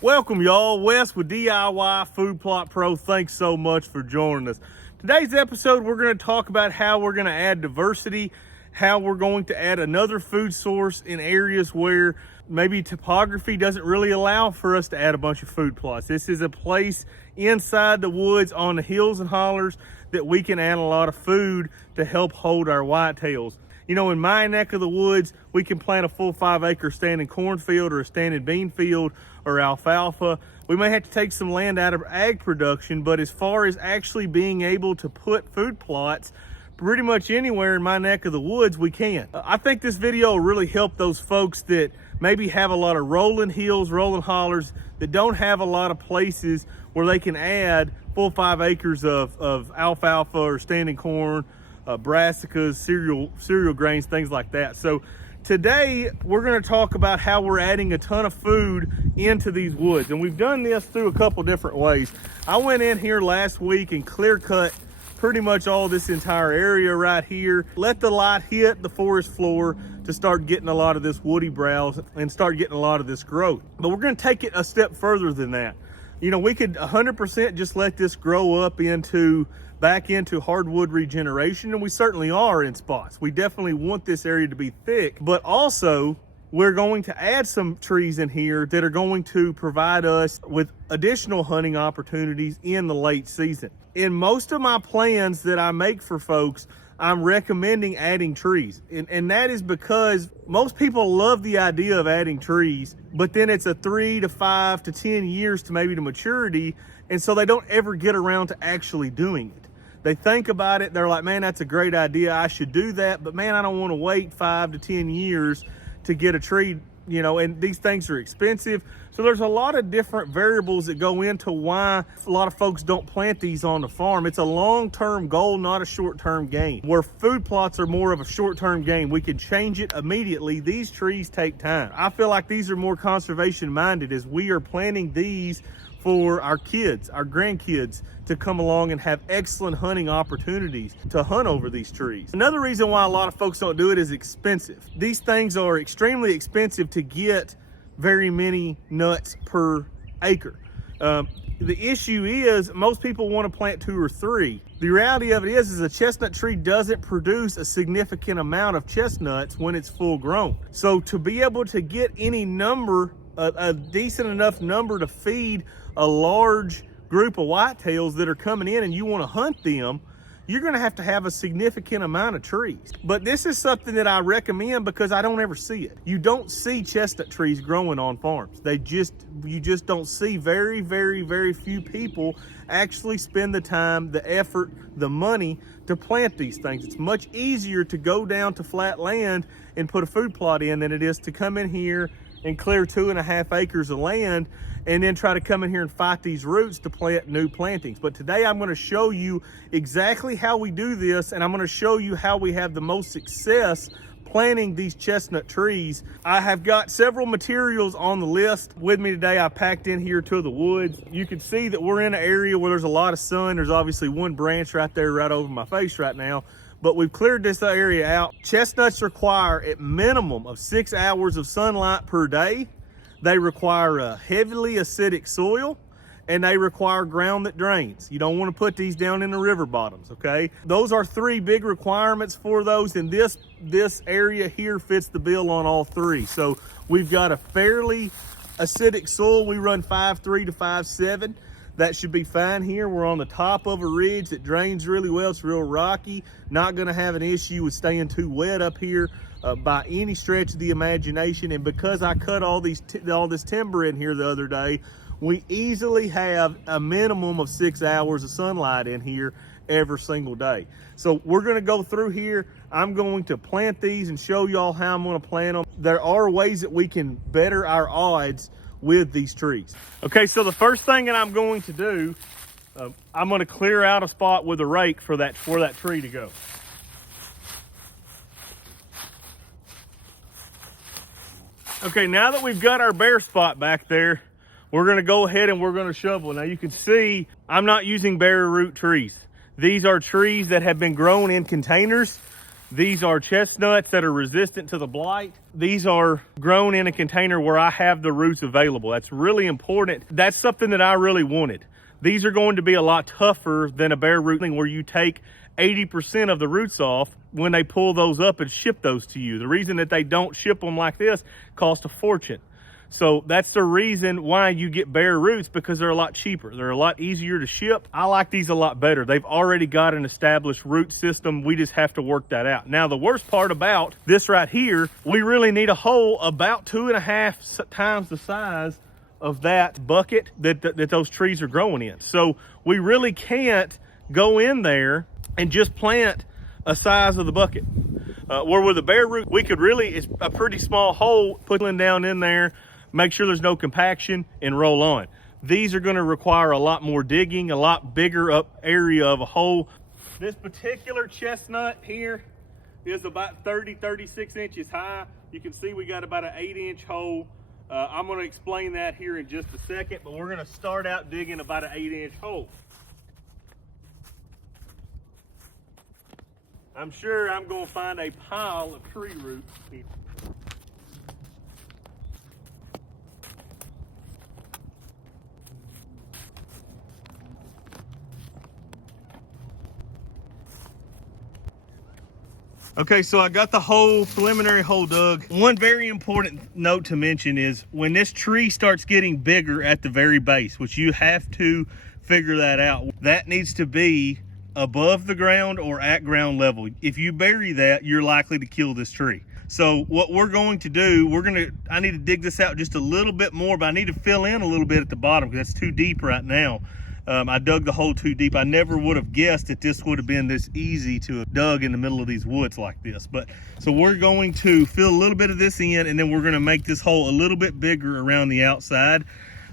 Welcome y'all, Wes with DIY Food Plot Pro. Thanks so much for joining us. Today's episode, we're going to talk about how we're going to add diversity, how we're going to add another food source in areas where maybe topography doesn't really allow for us to add a bunch of food plots. This is a place inside the woods on the hills and hollers that we can add a lot of food to help hold our whitetails. You know, in my neck of the woods, we can plant a full 5-acre standing cornfield or a standing bean field or alfalfa. We may have to take some land out of ag production, but as far as actually being able to put food plots pretty much anywhere in my neck of the woods, we can. I think this video will really help those folks that maybe have a lot of rolling hills, rolling hollers, that don't have a lot of places where they can add full 5 acres of alfalfa or standing corn, brassicas, cereal grains, things like that. So today we're going to talk about how we're adding a ton of food into these woods, and we've done this through a couple different ways. I went in here last week and clear cut pretty much all this entire area right here, let the light hit the forest floor to start getting a lot of this woody browse and start getting a lot of this growth. But we're going to take it a step further than that. You know, we could 100% just let this grow up back into hardwood regeneration, and we certainly are in spots. We definitely want this area to be thick, but also we're going to add some trees in here that are going to provide us with additional hunting opportunities in the late season. In most of my plans that I make for folks, I'm recommending adding trees. And that is because most people love the idea of adding trees, but then it's a 3 to 5 to 10 years to maybe to maturity. And so they don't ever get around to actually doing it. They think about it, they're like, man, that's a great idea, I should do that, but man, I don't want to wait 5 to 10 years to get a tree, you know, and these things are expensive. So there's a lot of different variables that go into why a lot of folks don't plant these on the farm. It's a long-term goal, not a short-term gain. Where food plots are more of a short-term gain, we can change it immediately. These trees take time. I feel like these are more conservation-minded as we are planting these for our kids, our grandkids, to come along and have excellent hunting opportunities to hunt over these trees. Another reason why a lot of folks don't do it is expensive. These things are extremely expensive to get very many nuts per acre. The issue is most people want to plant 2 or 3. The reality of it is a chestnut tree doesn't produce a significant amount of chestnuts when it's full grown. So to be able to get any number, a decent enough number to feed a large group of whitetails that are coming in and you want to hunt them, you're going to have a significant amount of trees. But this is something that I recommend because I don't ever see it. You don't see chestnut trees growing on farms. You just don't see. Very, very, very few people actually spend the time, the effort, the money to plant these things. It's much easier to go down to flat land and put a food plot in than it is to come in here and clear 2.5 acres of land and then try to come in here and fight these roots to plant new plantings. But today I'm going to show you exactly how we do this, and I'm going to show you how we have the most success planting these chestnut trees. I have got several materials on the list with me today. I packed in here to the woods. You can see that we're in an area where there's a lot of sun. There's obviously one branch right there right over my face right now, but we've cleared this area out. Chestnuts require a minimum of 6 hours of sunlight per day. They require a heavily acidic soil, and they require ground that drains. You don't want to put these down in the river bottoms, okay? Those are 3 big requirements for those, and this area here fits the bill on all 3. So we've got a fairly acidic soil. We run 5.3 to 5.7. That should be fine here. We're on the top of a ridge that drains really well. It's real rocky. Not gonna have an issue with staying too wet up here by any stretch of the imagination. And because I cut all this timber in here the other day, we easily have a minimum of 6 hours of sunlight in here every single day. So we're gonna go through here. I'm going to plant these and show y'all how I'm gonna plant them. There are ways that we can better our odds with these trees. Okay, so the first thing that I'm going to do, I'm going to clear out a spot with a rake for that tree to go. Okay, now that we've got our bare spot back there, we're going to go ahead and we're going to shovel. Now you can see I'm not using bare root trees. These are trees that have been grown in containers These are chestnuts that are resistant to the blight. These are grown in a container where I have the roots available. That's really important. That's something that I really wanted. These are going to be a lot tougher than a bare root where you take 80% of the roots off when they pull those up and ship those to you. The reason that they don't ship them like this costs a fortune. So that's the reason why you get bare roots, because they're a lot cheaper. They're a lot easier to ship. I like these a lot better. They've already got an established root system. We just have to work that out. Now, the worst part about this right here, we really need a hole about 2.5 times the size of that bucket that those trees are growing in. So we really can't go in there and just plant a size of the bucket. Where with a bare root, we could really, it's a pretty small hole, put it down in there, make sure there's no compaction, and roll on. These are gonna require a lot more digging, a lot bigger up area of a hole. This particular chestnut here is about 36 inches high. You can see we got about an 8-inch hole. I'm gonna explain that here in just a second, but we're gonna start out digging about an 8-inch hole. I'm sure I'm gonna find a pile of tree roots here. Okay, so I got the preliminary hole dug. One very important note to mention is when this tree starts getting bigger at the very base, which you have to figure that out, that needs to be above the ground or at ground level. If you bury that, you're likely to kill this tree. So what we're going to do, I need to dig this out just a little bit more, but I need to fill in a little bit at the bottom because that's too deep right now. I dug the hole too deep. I never would have guessed that this would have been this easy to have dug in the middle of these woods like this. But so we're going to fill a little bit of this in, and then we're going to make this hole a little bit bigger around the outside.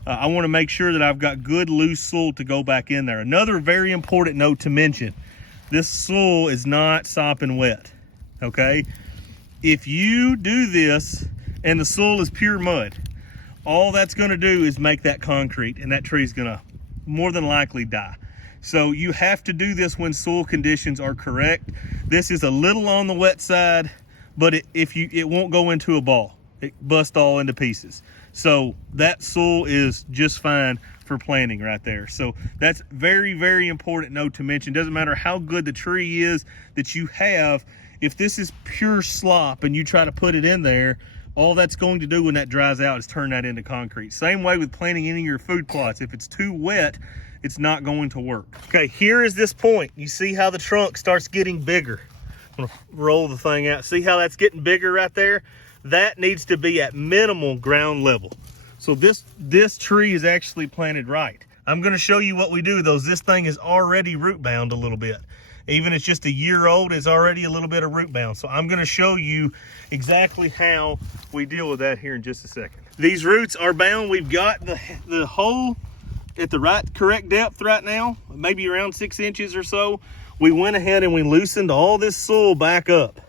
I want to make sure that I've got good loose soil to go back in there. Another very important note to mention, this soil is not sopping wet, okay? If you do this and the soil is pure mud, all that's going to do is make that concrete, and that tree's going to more than likely die. So you have to do this when soil conditions are correct. This is a little on the wet side, but it won't go into a ball. It busts all into pieces. So that soil is just fine for planting right there. So that's very, very important note to mention. Doesn't matter how good the tree is that you have, if this is pure slop and you try to put it in there, all that's going to do when that dries out is turn that into concrete. Same way with planting any of your food plots. If it's too wet, it's not going to work. Okay, here is this point. You see how the trunk starts getting bigger. I'm gonna roll the thing out. See how that's getting bigger right there? That needs to be at minimal ground level. So this tree is actually planted right. I'm gonna show you what we do though. This thing is already root bound a little bit. Even it's just a year old, it's already a little bit of root bound. So I'm gonna show you exactly how we deal with that here in just a second. These roots are bound. We've got the hole at the correct depth right now, maybe around 6 inches or so. We went ahead and we loosened all this soil back up.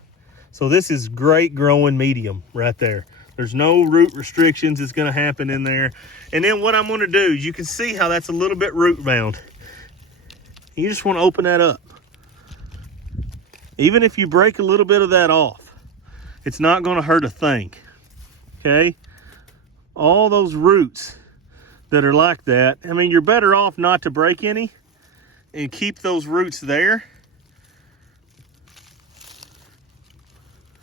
So this is great growing medium right there. There's no root restrictions that's gonna happen in there. And then what I'm gonna do is you can see how that's a little bit root bound. You just wanna open that up. Even if you break a little bit of that off, it's not gonna hurt a thing, okay? All those roots that are like that, I mean, you're better off not to break any and keep those roots there.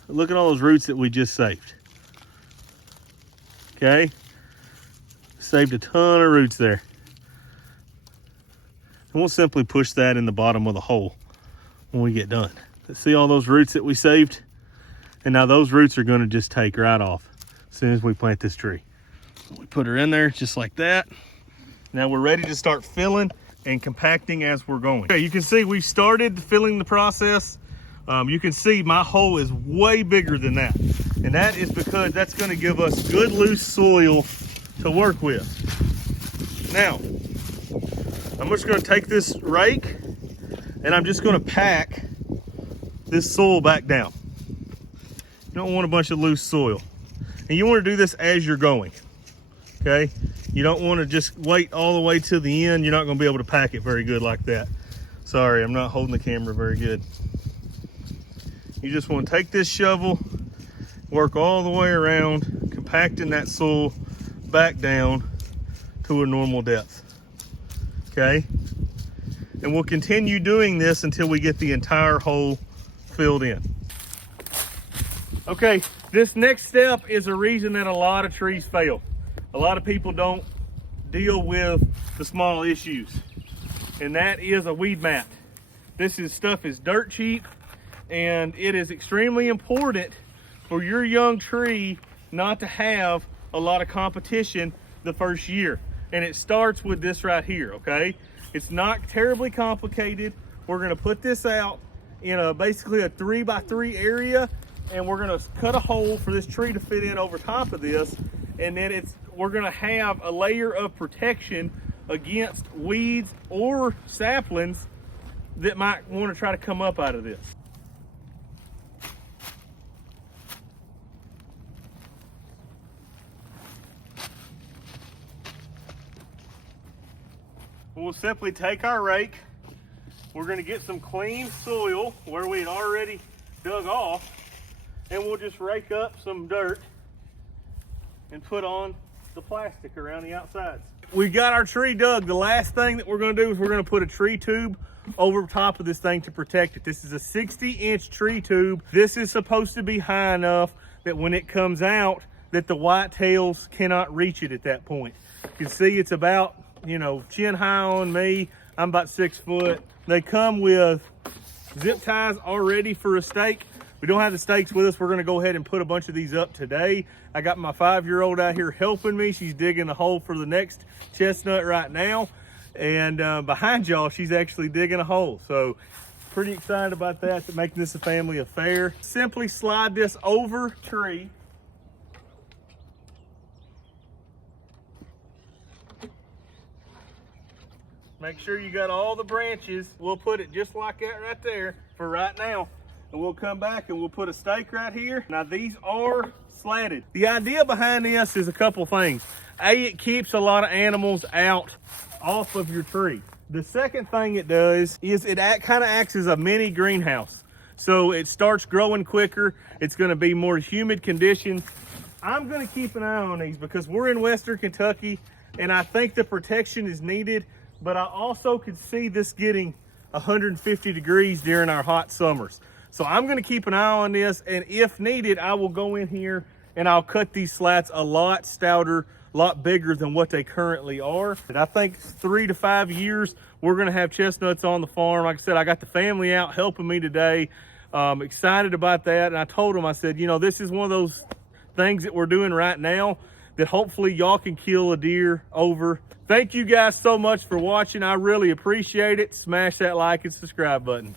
Look at all those roots that we just saved, okay? Saved a ton of roots there. And we'll simply push that in the bottom of the hole when we get done. See all those roots that we saved? And now those roots are gonna just take right off as soon as we plant this tree. So we put her in there just like that. Now we're ready to start filling and compacting as we're going. Okay, you can see we've started filling the process. You can see my hole is way bigger than that. And that is because that's gonna give us good loose soil to work with. Now, I'm just gonna take this rake and I'm just gonna pack this soil back down. You don't want a bunch of loose soil. And you want to do this as you're going, okay? You don't want to just wait all the way to the end. You're not going to be able to pack it very good like that. Sorry, I'm not holding the camera very good. You just want to take this shovel, work all the way around, compacting that soil back down to a normal depth. Okay? And we'll continue doing this until we get the entire hole filled in. Okay, this next step is a reason that a lot of trees fail. A lot of people don't deal with the small issues, and that is a weed mat. This stuff is dirt cheap, and it is extremely important for your young tree not to have a lot of competition the first year. And it starts with this right here, okay? It's not terribly complicated. We're gonna put this out in basically a 3x3 area, and we're gonna cut a hole for this tree to fit in over top of this, and then we're gonna have a layer of protection against weeds or saplings that might want to try to come up out of this. We'll simply take our rake. We're going to get some clean soil where we had already dug off, and we'll just rake up some dirt and put on the plastic around the outsides. We got our tree dug. The last thing that we're going to do is we're going to put a tree tube over top of this thing to protect it. This is a 60-inch tree tube. This is supposed to be high enough that when it comes out, that the whitetails cannot reach it at that point. You can see it's about, you know, chin high on me. I'm about 6 foot. They come with zip ties already for a stake. We don't have the stakes with us. We're gonna go ahead and put a bunch of these up today. I got my 5-year-old out here helping me. She's digging a hole for the next chestnut right now. And behind y'all, she's actually digging a hole. So pretty excited about that, making this a family affair. Simply slide this over tree. Make sure you got all the branches. We'll put it just like that right there for right now. And we'll come back and we'll put a stake right here. Now these are slatted. The idea behind this is a couple things. A, it keeps a lot of animals out off of your tree. The second thing it does is it kind of acts as a mini greenhouse. So it starts growing quicker. It's gonna be more humid conditions. I'm gonna keep an eye on these because we're in Western Kentucky and I think the protection is needed, but I also could see this getting 150 degrees during our hot summers. So I'm gonna keep an eye on this, and if needed, I will go in here and I'll cut these slats a lot stouter, a lot bigger than what they currently are. And I think 3 to 5 years, we're gonna have chestnuts on the farm. Like I said, I got the family out helping me today. Excited about that. And I told them, I said, you know, this is one of those things that we're doing right now that hopefully y'all can kill a deer over. Thank you guys so much for watching. I really appreciate it. Smash that like and subscribe button.